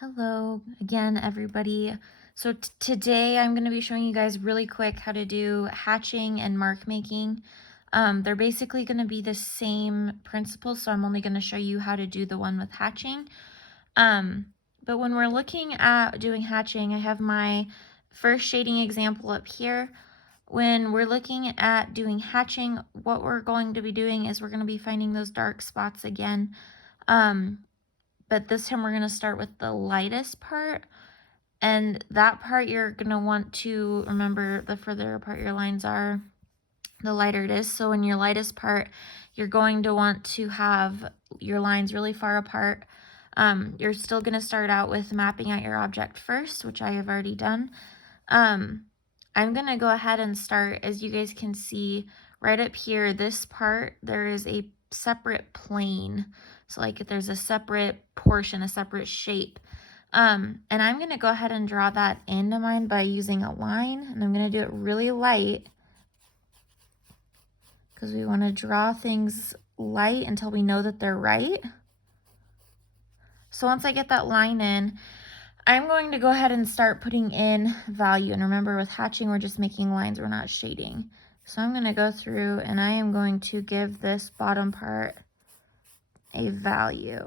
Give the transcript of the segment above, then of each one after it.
Hello again, everybody. So today I'm going to be showing you guys really quick how to do hatching and mark making. They're basically going to be the same principle, so I'm only going to show you how to do the one with hatching. But when we're looking at doing hatching, I have my first shading example up here. When we're looking at doing hatching, what we're going to be doing is we're going to be finding those dark spots again. But this time we're going to start with the lightest part. And that part you're going to want to remember, the further apart your lines are, the lighter it is. So in your lightest part, you're going to want to have your lines really far apart. You're still going to start out with mapping out your object first, which I have already done. I'm going to go ahead and start, as you guys can see, right up here, this part, there is a separate plane. So like if there's a separate portion, a separate shape. And I'm going to go ahead and draw that into mine by using a line, and I'm going to do it really light because we want to draw things light until we know that they're right. So once I get that line in, I'm going to go ahead and start putting in value. And remember, with hatching, we're just making lines, we're not shading. So I'm going to go through and I am going to give this bottom part a value.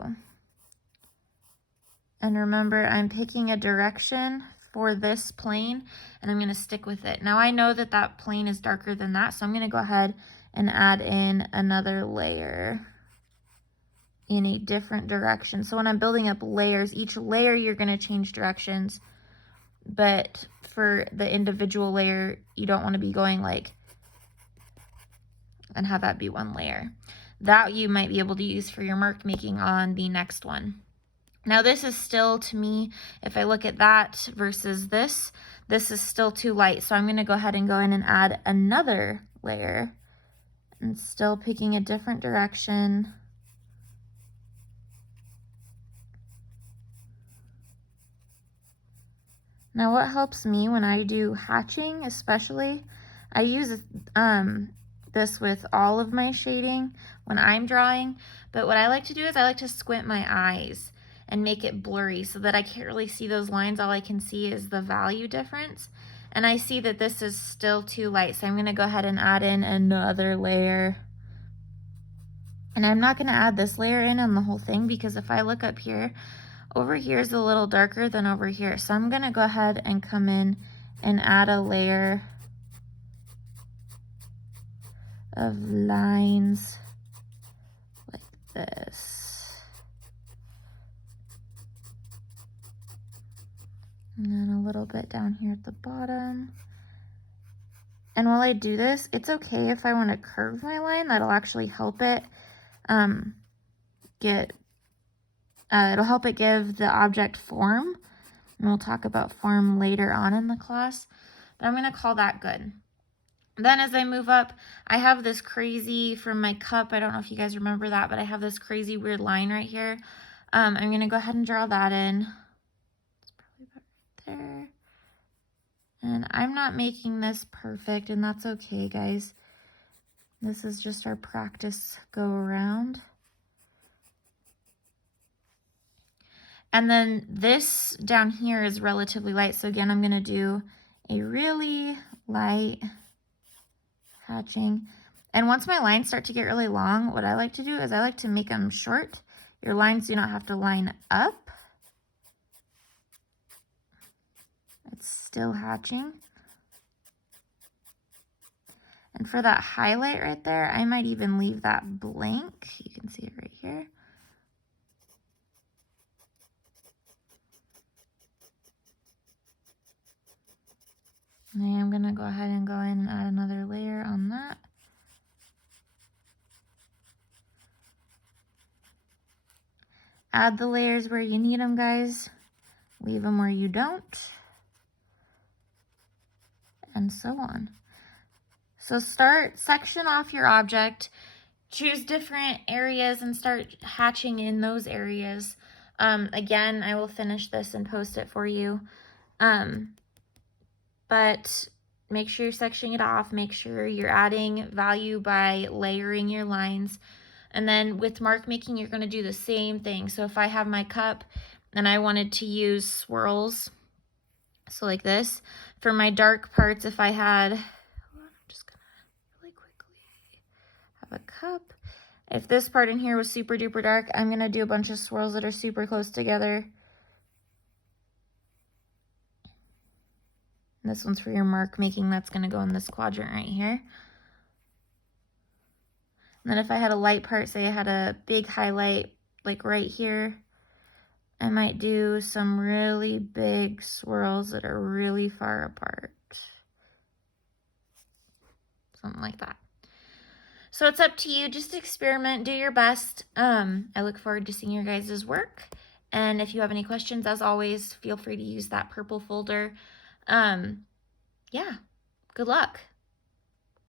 And remember, I'm picking a direction for this plane and I'm going to stick with it. Now I know that that plane is darker than that, so I'm going to go ahead and add in another layer in a different direction. So when I'm building up layers, each layer you're going to change directions, but for the individual layer, you don't want to be going like and have that be one layer. That you might be able to use for your mark making on the next one. Now this is still, to me, if I look at that versus this is still too light. So I'm going to go ahead and go in and add another layer and still picking a different direction. Now what helps me when I do hatching, especially, I use this with all of my shading when I'm drawing, but what I like to do is I like to squint my eyes and make it blurry so that I can't really see those lines. All I can see is the value difference. And I see that this is still too light, so I'm going to go ahead and add in another layer. And I'm not going to add this layer in on the whole thing because if I look up here, over here is a little darker than over here. So I'm going to go ahead and come in and add a layer of lines like this. And then a little bit down here at the bottom. And while I do this, it's okay if I want to curve my line. That'll actually help it it'll help it give the object form. And we'll talk about form later on in the class. But I'm going to call that good. Then as I move up, I have this crazy, from my cup, I don't know if you guys remember that, but I have this crazy weird line right here. I'm going to go ahead and draw that in. It's probably about right there. And I'm not making this perfect, and that's okay, guys. This is just our practice go around. And then this down here is relatively light. So again, I'm going to do a really light hatching. And once my lines start to get really long, what I like to do is I like to make them short. Your lines do not have to line up. It's still hatching. And for that highlight right there, I might even leave that blank. You can see it right here. And I am going to go ahead and go in and add another layer on that. Add the layers where you need them, guys. Leave them where you don't. And so on. So section off your object, choose different areas and start hatching in those areas. Again, I will finish this and post it for you. But make sure you're sectioning it off. Make sure you're adding value by layering your lines. And then with mark making, you're going to do the same thing. So if I have my cup and I wanted to use swirls. So like this. For my dark parts, if I had, hold on, I'm just gonna really quickly have a cup. If this part in here was super duper dark, I'm gonna do a bunch of swirls that are super close together. And this one's for your mark making. That's gonna go in this quadrant right here. And then if I had a light part, say I had a big highlight like right here, I might do some really big swirls that are really far apart. Something like that. So it's up to you. Just experiment, do your best. I look forward to seeing your guys' work. And if you have any questions, as always, feel free to use that purple folder. Yeah, good luck.